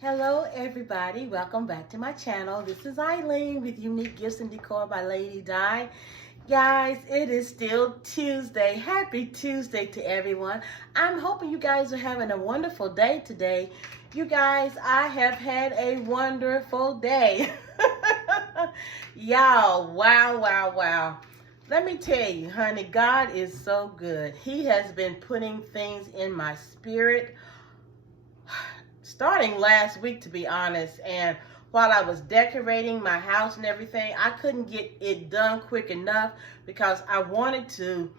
Hello everybody, welcome back to my channel. This is Eileen with Unique Gifts and Decor by Lady Di. Guys, it is still Tuesday. Happy Tuesday to everyone. I'm hoping you guys are having a wonderful day today. You guys, I have had a wonderful day. Y'all, wow. Let me tell you, honey, God is so good. He has been putting things in my spirit starting last week, to be honest. And while I was decorating my house and everything, I couldn't get it done quick enough because I wanted to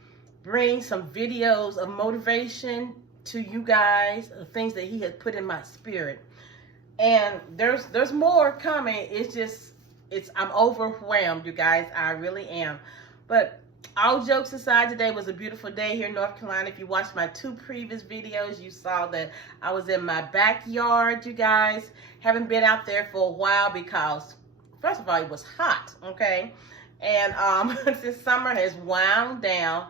bring some videos of motivation to you guys, things that he had put in my spirit. And there's more coming. I'm overwhelmed, you guys. I really am. But all jokes aside, today was a beautiful day here in North Carolina. If you watched my two previous videos, you saw that I was in my backyard, you guys. Haven't been out there for a while because, first of all, it was hot, okay? And since summer has wound down,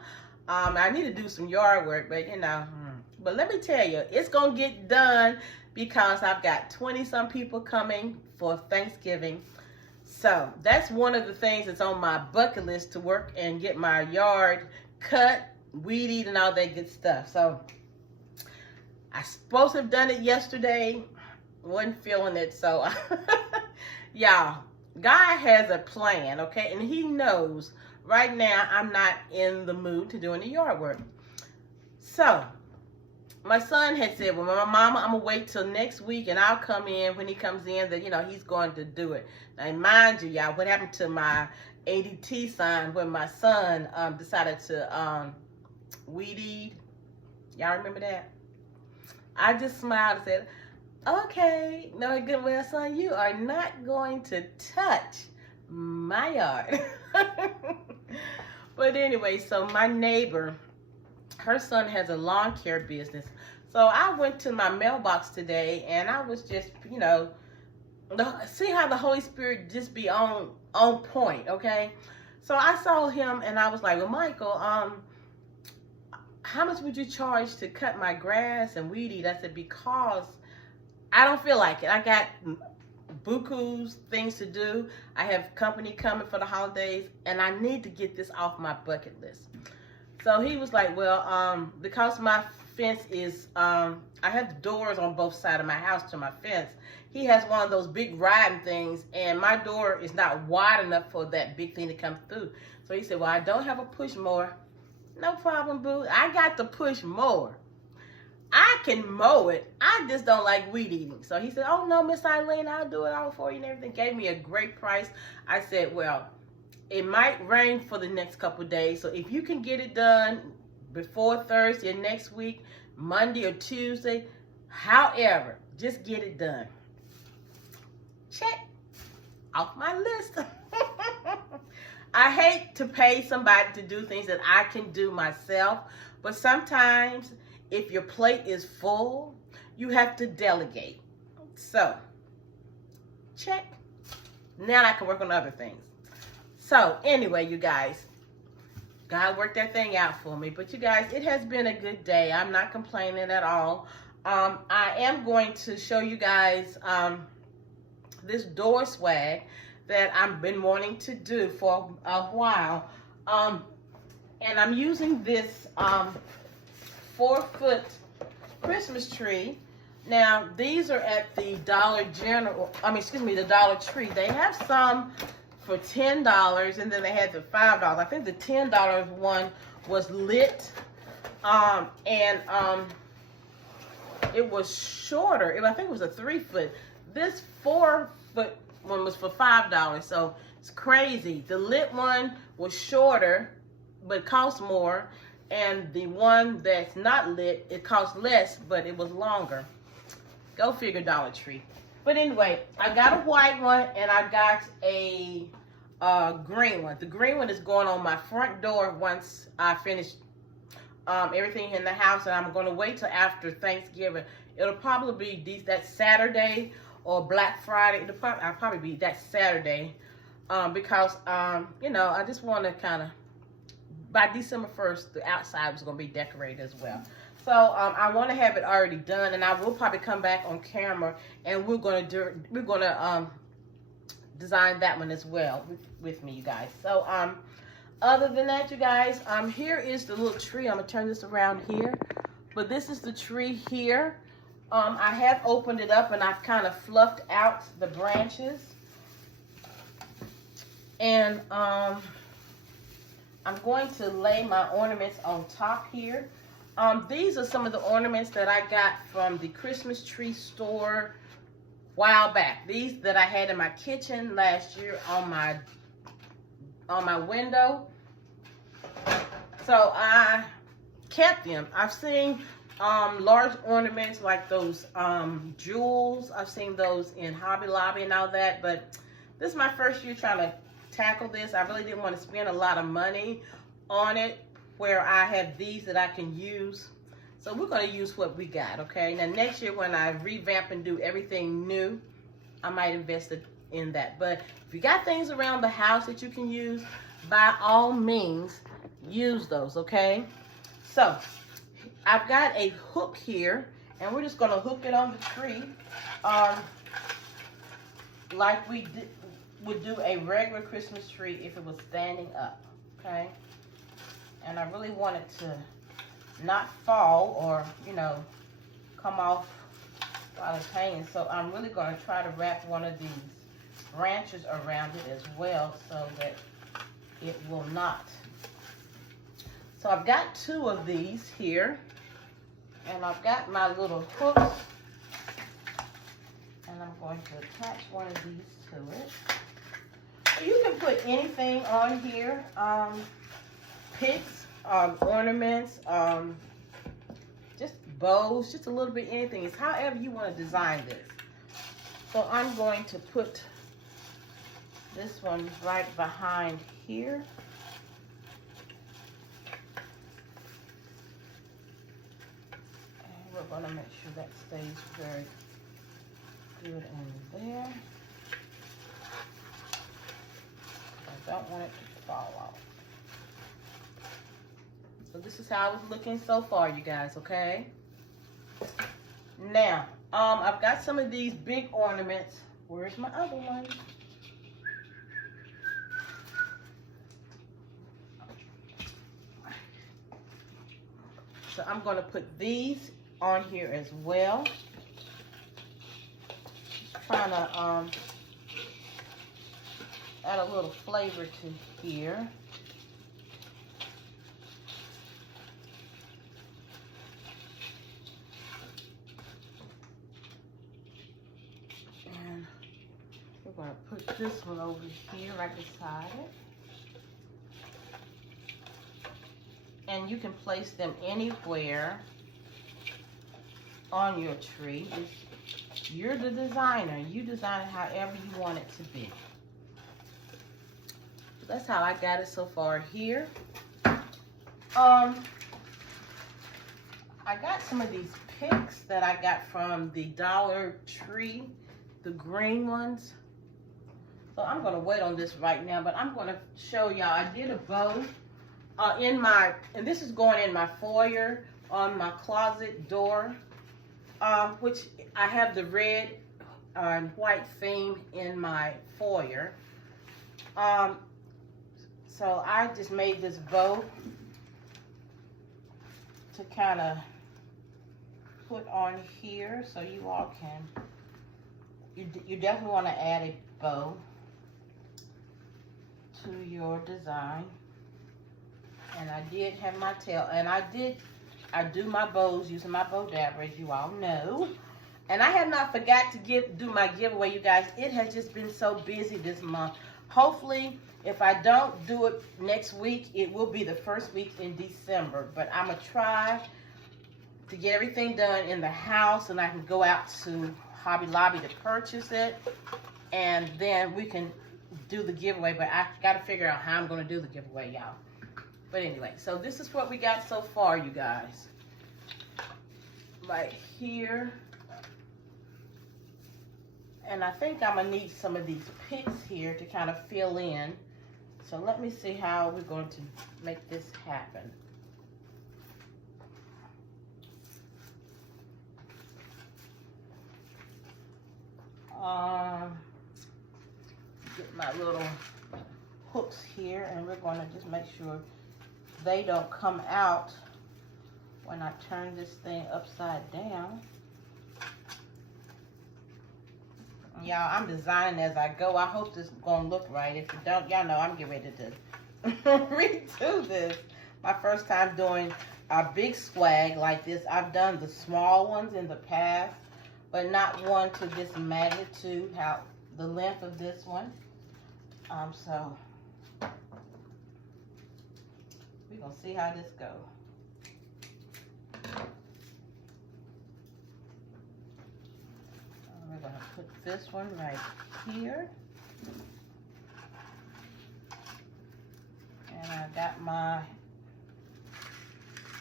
I need to do some yard work, but But let me tell you, it's going to get done because I've got 20-some people coming for Thanksgiving. So that's one of the things that's on my bucket list, to work and get my yard cut, weed eat, and all that good stuff. So I supposed to have done it yesterday. Wasn't feeling it. So y'all, God has a plan, okay? And he knows right now I'm not in the mood to do any yard work. So my son had said, well, my mama, I'm going to wait till next week and I'll come in when he comes in, that, he's going to do it. Now, mind you, y'all, what happened to my ADT sign when my son decided to weed eat? Y'all remember that? I just smiled and said, okay, no, good, well, son, you are not going to touch my yard. But anyway, so my neighbor, her son has a lawn care business. So I went to my mailbox today and I was just, see how the Holy Spirit just be on point, okay? So I saw him and I was like, well, Michael, how much would you charge to cut my grass and weed eat? I said, because I don't feel like it. I got buku's things to do. I have company coming for the holidays and I need to get this off my bucket list. So he was like, well, because my fence is, I have the doors on both sides of my house to my fence. He has one of those big riding things, and my door is not wide enough for that big thing to come through. So he said, well, I don't have a push mower. No problem, boo. I got the push mower. I can mow it. I just don't like weed eating. So he said, oh, no, Miss Eileen, I'll do it all for you and everything. Gave me a great price. I said, well, it might rain for the next couple of days. So if you can get it done before Thursday or next week, Monday or Tuesday, however, just get it done. Check off my list. I hate to pay somebody to do things that I can do myself, but sometimes if your plate is full, you have to delegate. So, check. Now I can work on other things. So, anyway, you guys, God worked that thing out for me. But you guys, it has been a good day. I'm not complaining at all. I am going to show you guys this door swag that I've been wanting to do for a while. And I'm using this 4-foot Christmas tree. Now, these are at the Dollar Tree. They have some for $10, and then they had the $5. I think the $10 one was lit, it was shorter. I think it was a 3-foot. This 4-foot one was for $5, so it's crazy. The lit one was shorter, but cost more, and the one that's not lit, it cost less, but it was longer. Go figure, Dollar Tree. But anyway, I got a white one and I got a green one. The green one is going on my front door once I finish everything in the house, and I'm going to wait till after Thanksgiving. It'll probably be that Saturday or Black Friday. I'll probably be that Saturday because, I just want to kind of, by December 1st, the outside was going to be decorated as well. So I want to have it already done, and I will probably come back on camera, and we're gonna design that one as well with me, you guys. So other than that, you guys, here is the little tree. I'm gonna turn this around here, but this is the tree here. I have opened it up and I've kind of fluffed out the branches, and I'm going to lay my ornaments on top here. These are some of the ornaments that I got from the Christmas tree store a while back. These that I had in my kitchen last year on my window. So I kept them. I've seen large ornaments like those jewels. I've seen those in Hobby Lobby and all that, but this is my first year trying to tackle this. I really didn't want to spend a lot of money on it, where I have these that I can use. So we're going to use what we got, okay? Now next year when I revamp and do everything new, I might invest in that. But if you got things around the house that you can use, by all means, use those, okay? So I've got a hook here, and we're just going to hook it on the tree like we would do a regular Christmas tree if it was standing up, okay? And I really want it to not fall or, you know, come off while it's hanging. So I'm really going to try to wrap one of these branches around it as well so that it will not. So I've got 2 of these here, and I've got my little hooks, and I'm going to attach one of these to it. So you can put anything on here. Picks, ornaments, just bows, just a little bit anything. It's however you want to design this. So I'm going to put this one right behind here. And we're going to make sure that stays very good in there. I don't want it to fall off. So this is how it's looking so far, you guys, okay? Now, I've got some of these big ornaments. Where's my other one? So I'm going to put these on here as well. Trying to add a little flavor to here. We're going to put this one over here right beside it. And you can place them anywhere on your tree. You're the designer. You design it however you want it to be. That's how I got it so far here. I got some of these picks that I got from the Dollar Tree, the green ones. So I'm going to wait on this right now, but I'm going to show y'all. I did a bow and this is going in my foyer on my closet door, which I have the red and white theme in my foyer. So I just made this bow to kind of put on here so you all can, you definitely want to add a bow to your design. And I did have my tail, and I do my bows using my bow dabber, as you all know. And I have not forgot to do my giveaway, you guys. It has just been so busy this month. Hopefully, if I don't do it next week, it will be the first week in December. But I'm going to try to get everything done in the house, and I can go out to Hobby Lobby to purchase it. And then we can do the giveaway. But I got to figure out how I'm going to do the giveaway, y'all. But anyway, so this is what we got so far, you guys. Right here. And I think I'm going to need some of these picks here to kind of fill in. So let me see how we're going to make this happen. Get my little hooks here, and we're going to just make sure they don't come out when I turn this thing upside down. Y'all, I'm designing as I go. I hope this is going to look right. If you don't, y'all know I'm getting ready to redo this. My first time doing a big swag like this. I've done the small ones in the past, but not one to this magnitude, how the length of this one. So we're going to see how this goes. We're going to put this one right here. And I got my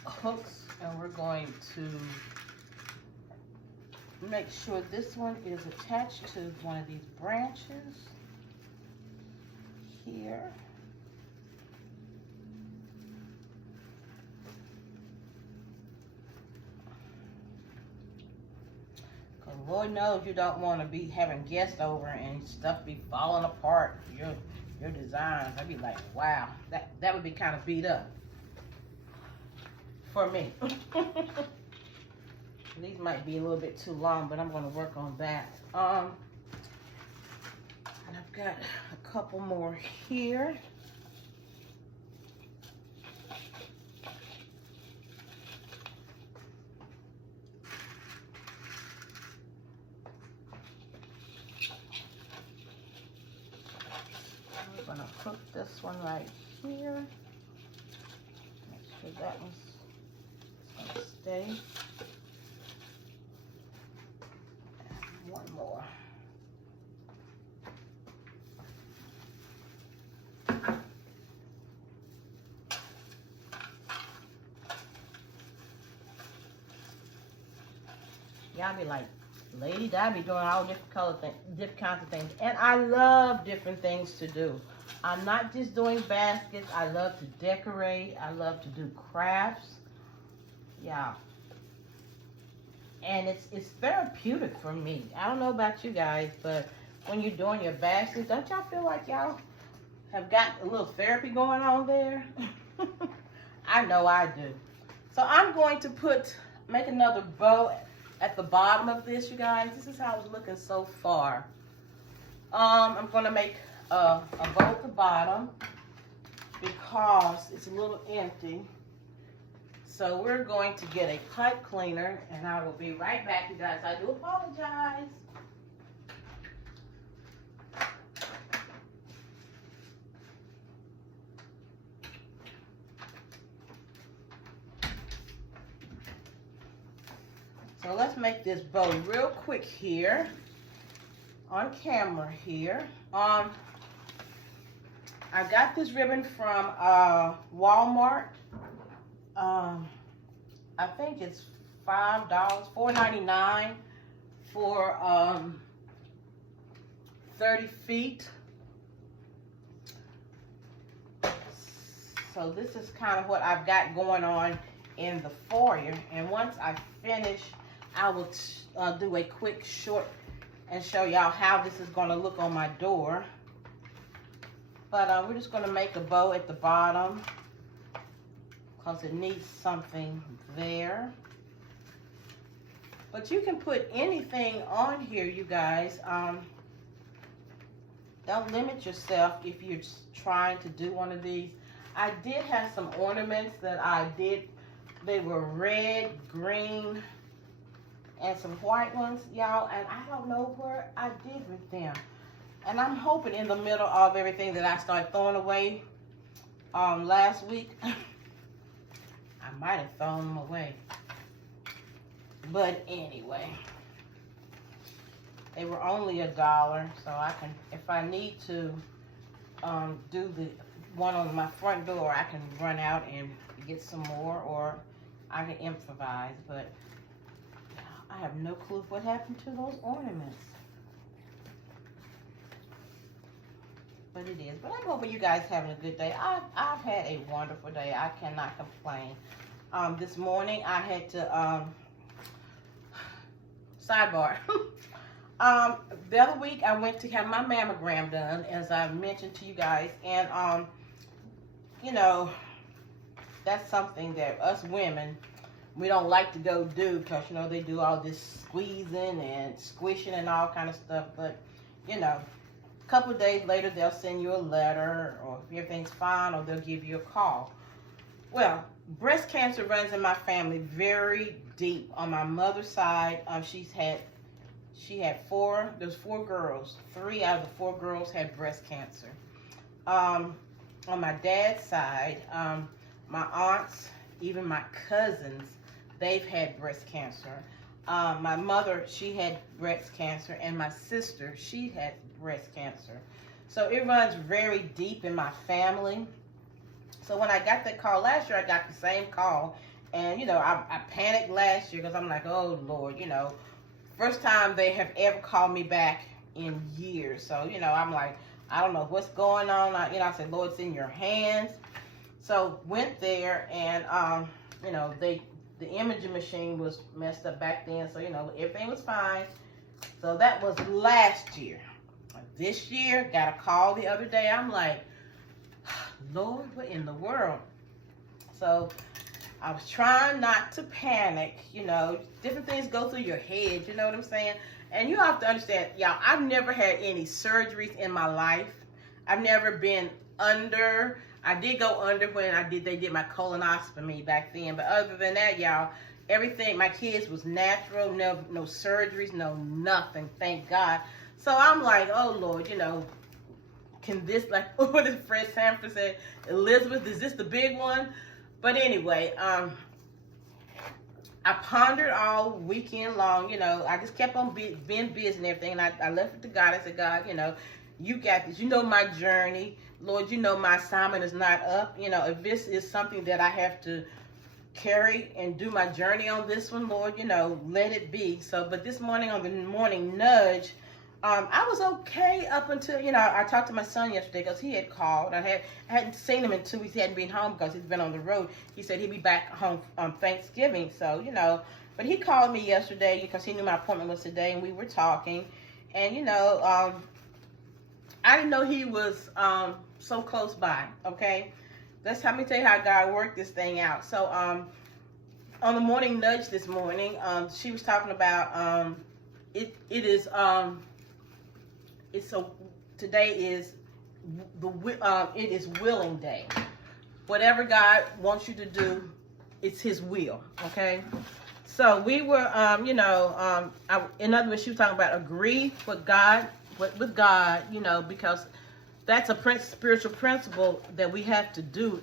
hooks, and we're going to make sure this one is attached to one of these branches here. Because Lord knows you don't want to be having guests over and stuff be falling apart. Your designs, I'd be like, wow, that would be kind of beat up for me. These might be a little bit too long, but I'm going to work on that. And I've got a couple more here. I'm going to hook this one right here. Make sure that one's going to stay. One more. Y'all be like, lady, I be doing all different kinds of things. And I love different things to do. I'm not just doing baskets. I love to decorate. I love to do crafts. Yeah. And it's therapeutic for me. I don't know about you guys, but when you're doing your baskets, don't y'all feel like y'all have got a little therapy going on there? I know I do. So I'm going to make another bow at the bottom of this, you guys. This is how it's looking so far. I'm going to make a bow at the bottom because it's a little empty. So we're going to get a pipe cleaner, and I will be right back, you guys. I do apologize. So let's make this bow real quick here on camera here. I got this ribbon from Walmart. I think it's $5, $4.99 for 30 feet. So this is kind of what I've got going on in the foyer. And once I finish, I will do a quick short and show y'all how this is going to look on my door. But we're just going to make a bow at the bottom because it needs something there. But you can put anything on here, you guys. Don't limit yourself if you're trying to do one of these. I did have some ornaments that I did. They were red, green, and some white ones, y'all. And I don't know where I did with them. And I'm hoping in the middle of everything that I started throwing away last week, I might have thrown them away. But anyway, they were only $1, so I can, if I need to do the one on my front door, I can run out and get some more, or I can improvise. But I have no clue what happened to those ornaments. But it is. But I'm hoping you guys having a good day. I've had a wonderful day. I cannot complain. This morning I had to sidebar. The other week I went to have my mammogram done, as I mentioned to you guys, and you know, that's something that us women, we don't like to go do, because you know they do all this squeezing and squishing and all kind of stuff. But you know, a couple of days later they'll send you a letter, or if everything's fine, or they'll give you a call. Well, breast cancer runs in my family very deep. On my mother's side, she had four. There's 4 girls. 3 out of the 4 girls had breast cancer. On my dad's side, my aunts, even my cousins, they've had breast cancer. My mother, she had breast cancer, and my sister, she had breast cancer. So it runs very deep in my family. So when I got that call last year, I got the same call. And, you know, I panicked last year because I'm like, oh, Lord, you know, first time they have ever called me back in years. So, you know, I'm like, I don't know what's going on. I said, Lord, it's in your hands. So went there, and, you know, the imaging machine was messed up back then. So, you know, everything was fine. So that was last year. This year, got a call the other day. I'm like, Lord, what in the world? So I was trying not to panic. You know, different things go through your head, you know what I'm saying? And you have to understand, y'all, I've never had any surgeries in my life. I've never been under. I did go under when they did my colonoscopy back then. But other than that, y'all, everything, my kids was natural, no surgeries, no nothing, thank God. So I'm like, oh, Lord, you know, can this, like, what did Fred Sanford say? Elizabeth, is this the big one? But anyway, I pondered all weekend long. You know, I just kept on being busy and everything. And I left it to God. I said, God, you know, you got this. You know my journey. Lord, you know my assignment is not up. You know, if this is something that I have to carry and do my journey on this one, Lord, you know, let it be. So, but this morning on the morning nudge, I was okay up until, you know, I talked to my son yesterday because he had called. I hadn't seen him in 2 weeks. He hadn't been home because he's been on the road. He said he'd be back home on Thanksgiving. So, you know, but he called me yesterday because he knew my appointment was today, and we were talking. And, you know, I didn't know he was so close by, okay? Let me tell you how God worked this thing out. So, on the morning nudge this morning, she was talking about today is it is willing day. Whatever God wants you to do, it's His will. Okay. So we were, in other words, she was talking about agree with God, you know, because that's a spiritual principle that we have to do.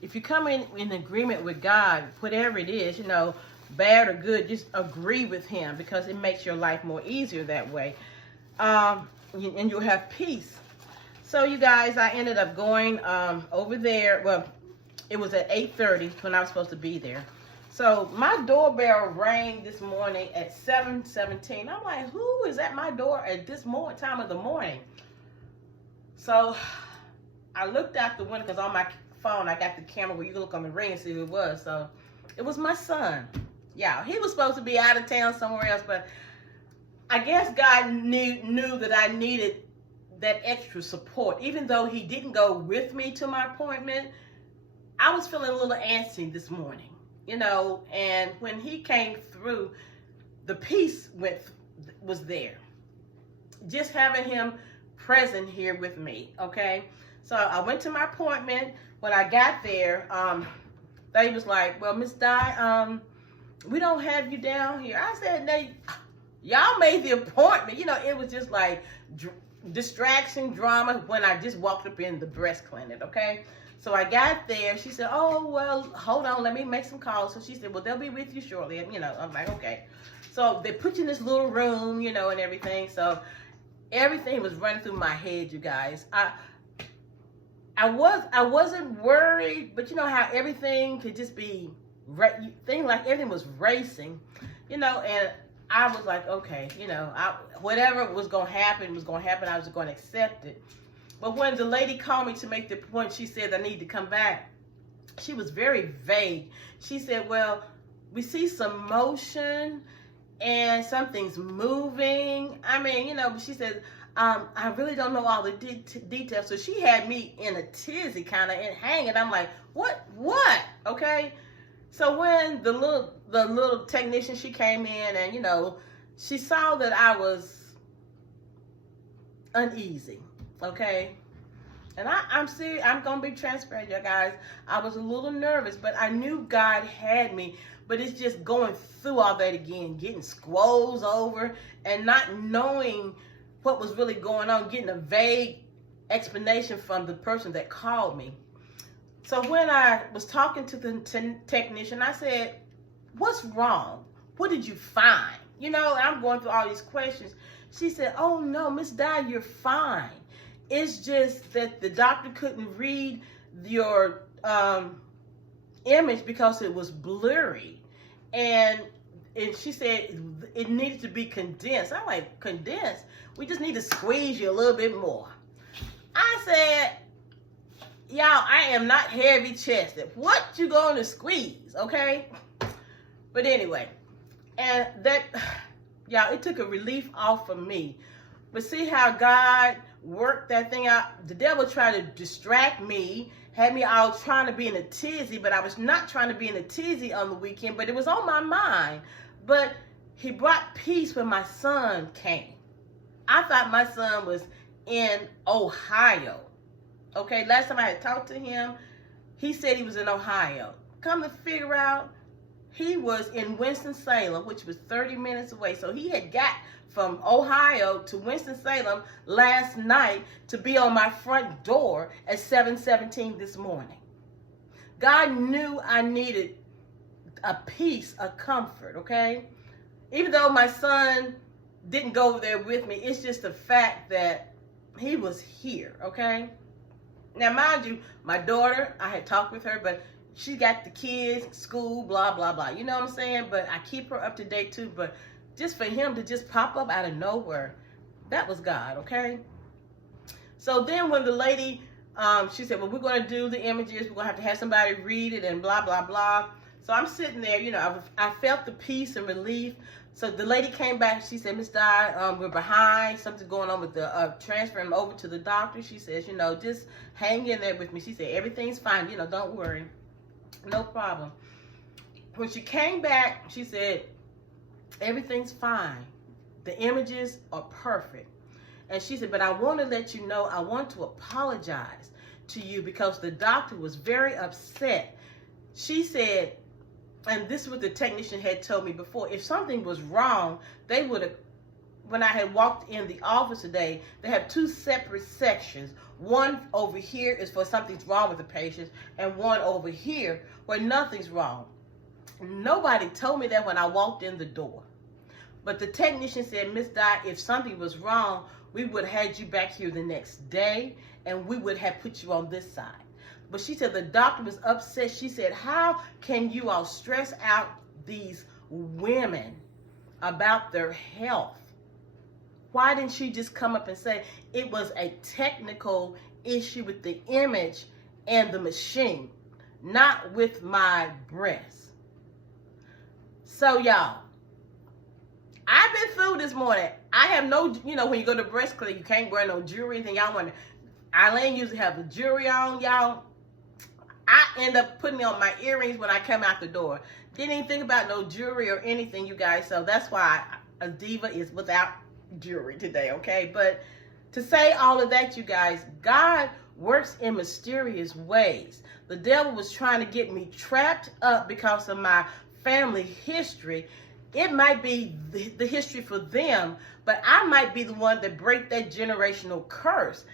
If you come in agreement with God, whatever it is, you know, bad or good, just agree with Him, because it makes your life more easier that way. And you'll have peace. So you guys, I ended up going over there. Well, it was at 8:30 when I was supposed to be there. So my doorbell rang this morning at 7:17. I'm like, who is at my door at this time of the morning? So I looked out the window, because on my phone I got the camera where you can look on the ring and see who it was. So it was my son. Yeah, he was supposed to be out of town somewhere else, but I guess God knew that I needed that extra support. Even though He didn't go with me to my appointment, I was feeling a little antsy this morning, you know, and when He came through, the peace was there. Just having Him present here with me, okay? So I went to my appointment. When I got there, they was like, well, Miss Di, we don't have you down here. I said, y'all made the appointment. You know, it was just like distraction, drama when I just walked up in the breast clinic, okay? So I got there. She said, oh, well, hold on. Let me make some calls. So she said, well, they'll be with you shortly. And, you know, I'm like, okay. So they put you in this little room, you know, and everything. So everything was running through my head, you guys. I wasn't worried, but you know how everything could just be, like everything was racing, you know, and I was like, okay, you know, whatever was going to happen was going to happen. I was going to accept it. But when the lady called me to make the point, she said I need to come back. She was very vague. She said, well, we see some motion and something's moving. I mean, but she said, I really don't know all the details. So she had me in a tizzy, kind of hanging. I'm like, what? Okay. So when the little technician, she came in, and she saw that I was uneasy. Okay. And I'm serious. I'm going to be transparent, you guys. I was a little nervous, but I knew God had me. But it's just going through all that again, getting squoze over and not knowing what was really going on, getting a vague explanation from the person that called me. So when I was talking to the technician, I said, what's wrong? What did you find? I'm going through all these questions. She said, oh no, Miss Di, you're fine. It's just that the doctor couldn't read your image because it was blurry. And she said it needed to be condensed. I'm like, condensed? We just need to squeeze you a little bit more. I said, y'all, I am not heavy chested. What you going to squeeze, okay? But anyway, and that, y'all, it took a relief off of me. But see how God worked that thing out? The devil tried to distract me, had me out trying to be in a tizzy, but I was not trying to be in a tizzy on the weekend, but it was on my mind. But he brought peace when my son came. I thought my son was in Ohio. Okay, last time I had talked to him, he said he was in Ohio. Come to figure out, he was in Winston-Salem, which was 30 minutes away. So he had got from Ohio to Winston-Salem last night to be on my front door at 7:17 this morning. God knew I needed a peace, a comfort, okay? Even though my son didn't go there with me, it's just the fact that he was here, okay? Now, mind you, my daughter, I had talked with her, but she got the kids, school, blah, blah, blah. You know what I'm saying? But I keep her up to date too. But just for him to just pop up out of nowhere, that was God, okay? So then when the lady, she said, well, we're going to do the images. We're going to have somebody read it and blah, blah, blah. So I'm sitting there, I felt the peace and relief. So the lady came back. She said, Miss Di, we're behind. Something's going on with the transferring over to the doctor. She says, just hang in there with me. She said, everything's fine. Don't worry. No problem. When she came back, she said, everything's fine. The images are perfect. And she said, but I want to let you know, I want to apologize to you because the doctor was very upset. She said, and this is what the technician had told me before, if something was wrong, they would have, when I had walked in the office today, they have two separate sections. One over here is for something's wrong with the patient, and one over here where nothing's wrong. Nobody told me that when I walked in the door. But the technician said, Miss Di, if something was wrong, we would have had you back here the next day, and we would have put you on this side. But she said the doctor was upset. She said, how can you all stress out these women about their health? Why didn't she just come up and say it was a technical issue with the image and the machine, not with my breast? So y'all, I've been fooled this morning. I have no, when you go to breast clinic, you can't wear no jewelry, anything. Y'all wonder, Eileen usually have the jewelry on, y'all. I end up putting on my earrings when I come out the door. Didn't even think about no jewelry or anything, you guys. So that's why a diva is without jewelry today, okay? But to say all of that, you guys, God works in mysterious ways. The devil was trying to get me trapped up because of my family history. It might be the history for them, but I might be the one that break that generational curse.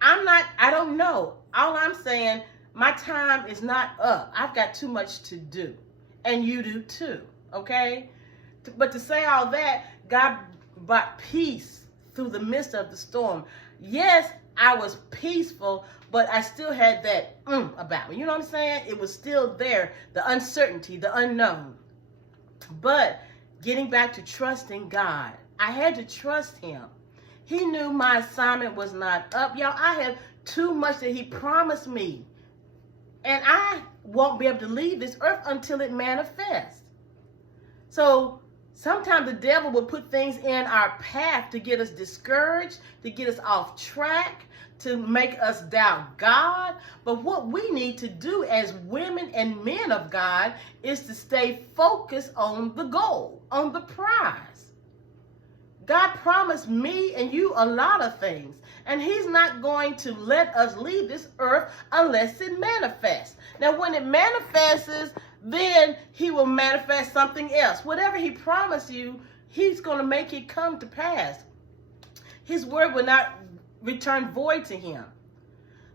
I don't know. All I'm saying, my time is not up. I've got too much to do. And you do too, okay? But to say all that, God brought peace through the midst of the storm. Yes, I was peaceful, but I still had that about me. You know what I'm saying? It was still there, the uncertainty, the unknown. But getting back to trusting God, I had to trust him. He knew my assignment was not up. Y'all, I have too much that he promised me. And I won't be able to leave this earth until it manifests. So Sometimes the devil will put things in our path to get us discouraged, to get us off track, to make us doubt God. But what we need to do as women and men of God is to stay focused on the goal, on the prize. God promised me and you a lot of things, and he's not going to let us leave this earth unless it manifests. Now, when it manifests, then he will manifest something else. Whatever he promised you, he's going to make it come to pass. His word will not return void to him.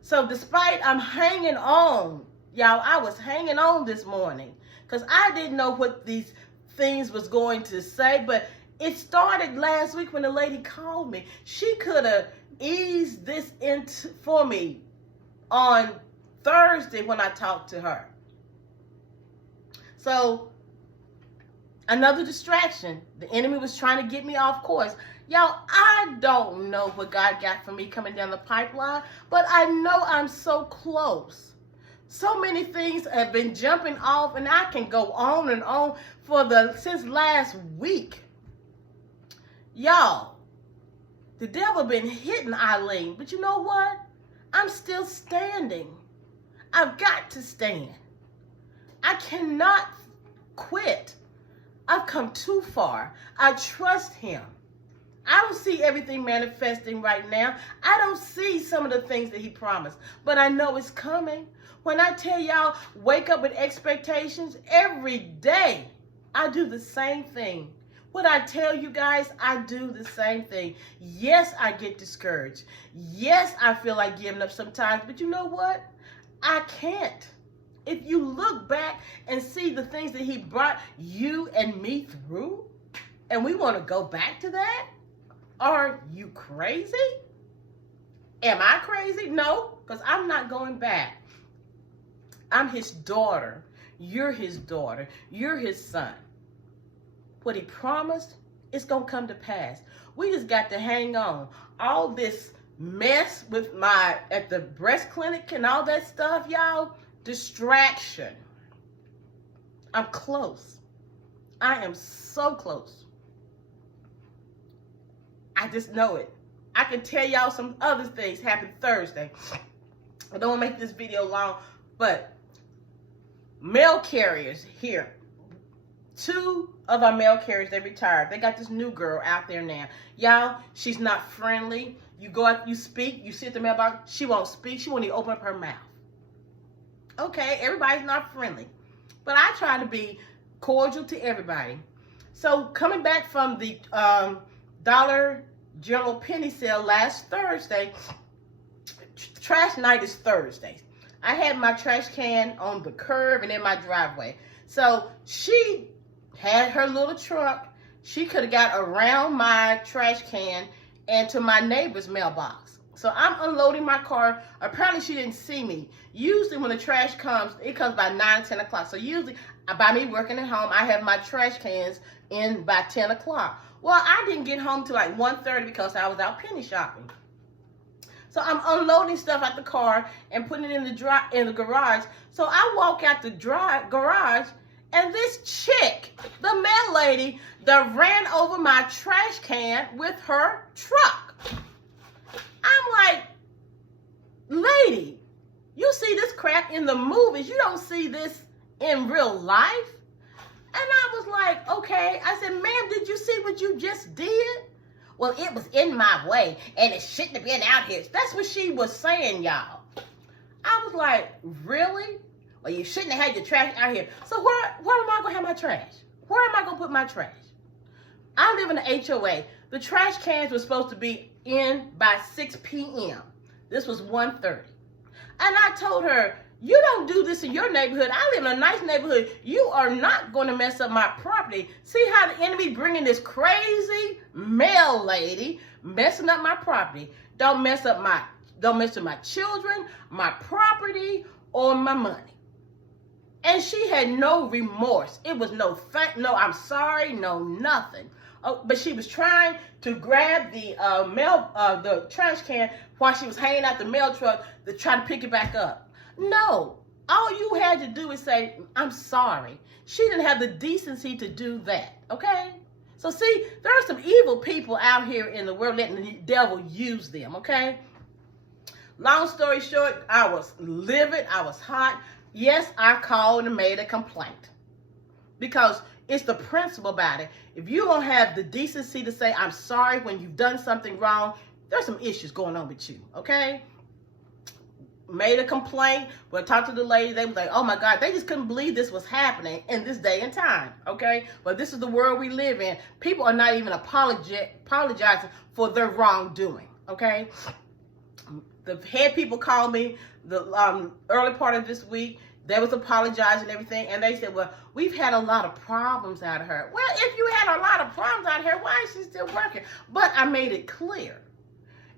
So despite I'm hanging on, y'all, I was hanging on this morning because I didn't know what these things was going to say, but it started last week when the lady called me. She could have eased this into for me on Thursday when I talked to her. So, another distraction. The enemy was trying to get me off course. Y'all, I don't know what God got for me coming down the pipeline, but I know I'm so close. So many things have been jumping off, and I can go on and on since last week. Y'all, the devil been hitting Eileen, but you know what? I'm still standing. I've got to stand. I cannot quit. I've come too far. I trust him. I don't see everything manifesting right now. I don't see some of the things that he promised, but I know it's coming. When I tell y'all, wake up with expectations, every day I do the same thing. What I tell you guys, I do the same thing. Yes, I get discouraged. Yes, I feel like giving up sometimes, but you know what? I can't. If you look back and see the things that he brought you and me through, and we want to go back to that, are you crazy? Am I crazy? No, because I'm not going back. I'm his daughter. You're his daughter. You're his son. What he promised is going to come to pass. We just got to hang on. All this mess with at the breast clinic and all that stuff, y'all, distraction. I'm close. I am so close. I just know it. I can tell y'all some other things happened Thursday. I don't want to make this video long, but mail carriers here. 2 of our mail carriers, they retired. They got this new girl out there now. Y'all, she's not friendly. You go out, you speak, you sit at the mailbox, she won't speak. She won't even open up her mouth. Okay, everybody's not friendly. But I try to be cordial to everybody. So coming back from the Dollar General penny sale last Thursday, trash night is Thursday. I had my trash can on the curb and in my driveway. So she had her little truck. She could have got around my trash can and to my neighbor's mailbox. So I'm unloading my car. Apparently she didn't see me. Usually when the trash comes, it comes by 9, 10 o'clock. So usually by me working at home, I have my trash cans in by 10 o'clock. Well, I didn't get home till like 1:30 because I was out penny shopping. So I'm unloading stuff out the car and putting it in the garage. So I walk out the garage, and this chick, the mail lady, that ran over my trash can with her truck. I'm like, lady, you see this crap in the movies. You don't see this in real life. And I was like, okay. I said, ma'am, did you see what you just did? Well, it was in my way, and it shouldn't have been out here. That's what she was saying, y'all. I was like, really? Well, you shouldn't have had your trash out here. So where am I going to have my trash? Where am I going to put my trash? I live in the HOA. The trash cans were supposed to be in by 6 p.m. This was 1:30. And I told her, you don't do this in your neighborhood. I live in a nice neighborhood. You are not going to mess up my property. See how the enemy bringing this crazy mail lady messing up my property. Don't mess with my children, my property, or my money. And she had no remorse. It was no I'm sorry, no nothing. Oh, but she was trying to grab the the trash can while she was hanging out the mail truck to try to pick it back up. No, all you had to do is say, I'm sorry. She didn't have the decency to do that, okay? So see, there are some evil people out here in the world letting the devil use them, okay? Long story short, I was livid. I was hot. Yes, I called and made a complaint. Because it's the principle about it. If you don't have the decency to say, I'm sorry when you've done something wrong, there's some issues going on with you, okay? Made a complaint. When I talked to the lady, they was like, oh my God, they just couldn't believe this was happening in this day and time, okay? But this is the world we live in. People are not even apologizing for their wrongdoing, okay? The head people called me the early part of this week. They was apologizing and everything, and they said, well, we've had a lot of problems out of her. Well, if you had a lot of problems out of her, why is she still working? But I made it clear.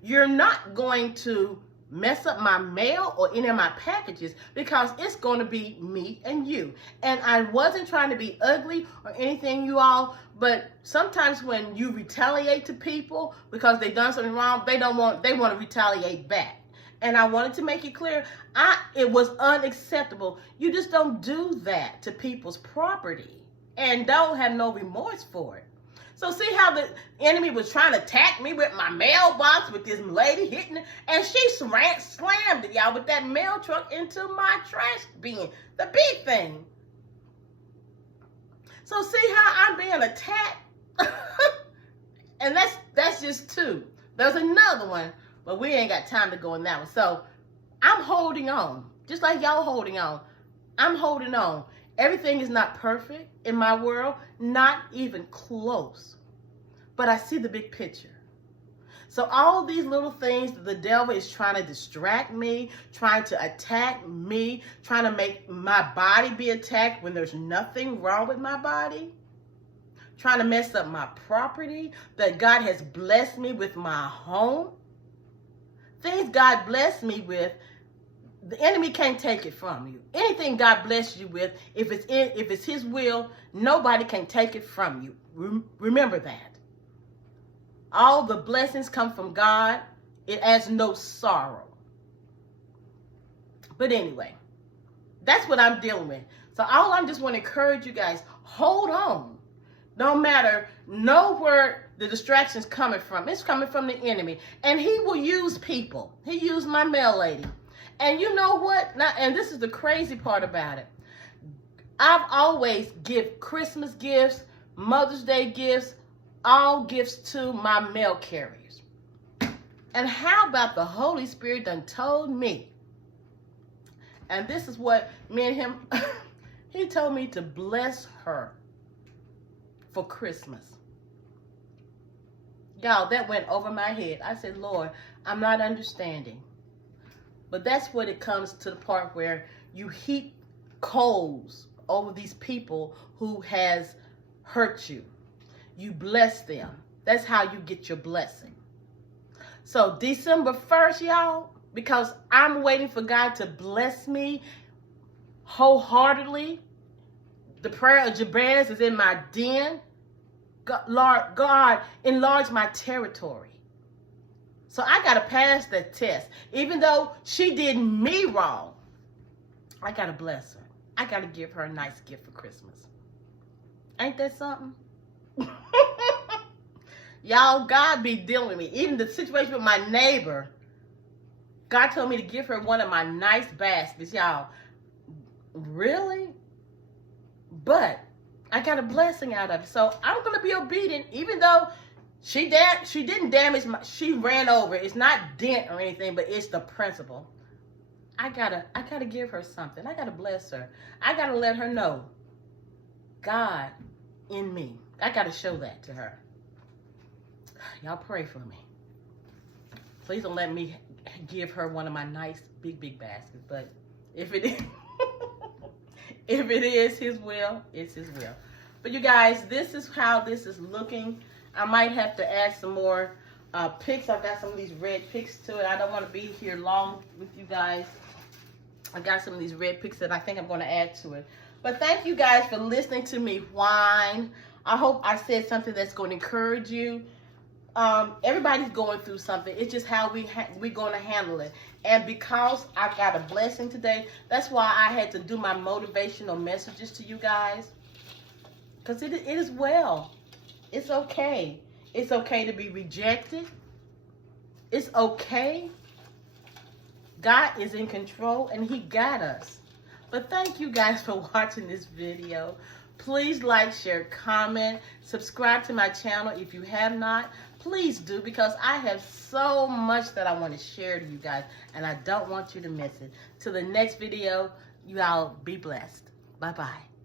You're not going to mess up my mail or any of my packages because it's going to be me and you. And I wasn't trying to be ugly or anything, you all, but sometimes when you retaliate to people because they done something wrong, they want to retaliate back. And I wanted to make it clear, it was unacceptable. You just don't do that to people's property and don't have no remorse for it. So see how the enemy was trying to attack me with my mailbox with this lady hitting it, and she slammed it, y'all, with that mail truck into my trash bin, the big thing. So see how I'm being attacked? And that's just two. There's another one, but we ain't got time to go in that one. So I'm holding on, just like y'all holding on. I'm holding on. Everything is not perfect in my world, not even close. But I see the big picture. So all these little things that the devil is trying to distract me, trying to attack me, trying to make my body be attacked when there's nothing wrong with my body, trying to mess up my property, that God has blessed me with my home. Things God blessed me with, the enemy can't take it from you. Anything God bless you with, if it's his will, nobody can take it from you. Remember that. All the blessings come from God. It has no sorrow. But anyway, that's what I'm dealing with. So all I just want to encourage you guys, hold on. No matter, know where the distraction's coming from. It's coming from the enemy. And he will use people. He used my mail lady. And you know what? Now, and this is the crazy part about it. I've always give Christmas gifts, Mother's Day gifts, all gifts to my mail carriers. And how about the Holy Spirit done told me? And this is what me and him, he told me to bless her for Christmas. Y'all, that went over my head. I said, Lord, I'm not understanding. But that's what it comes to the part where you heap coals over these people who has hurt you. You bless them. That's how you get your blessing. So December 1st, y'all, because I'm waiting for God to bless me wholeheartedly. The prayer of Jabez is in my den. Lord God, enlarge my territory. So I got to pass that test. Even though she did me wrong, I got to bless her. I got to give her a nice gift for Christmas. Ain't that something? Y'all, God be dealing with me. Even the situation with my neighbor, God told me to give her one of my nice baskets. Y'all, really? But I got a blessing out of it. So I'm going to be obedient, even though she didn't damage she ran over. It's not dent or anything, but it's the principle. I gotta give her something. I gotta bless her. I gotta let her know God in me. I gotta show that to her. Y'all pray for me. Please don't let me give her one of my nice big baskets. But if it is, if it is his will, it's his will. But you guys, this is how this is looking. I might have to add some more pics. I've got some of these red pics to it. I don't want to be here long with you guys. I got some of these red pics that I think I'm going to add to it. But thank you guys for listening to me whine. I hope I said something that's going to encourage you. Everybody's going through something. It's just how we're going to handle it. And because I got a blessing today, that's why I had to do my motivational messages to you guys. Because it is well. It's okay. It's okay to be rejected. It's okay. God is in control and he got us. But thank you guys for watching this video. Please like, share, comment, subscribe to my channel if you have not. Please do, because I have so much that I want to share to you guys and I don't want you to miss it. Till the next video, you all be blessed. Bye-bye.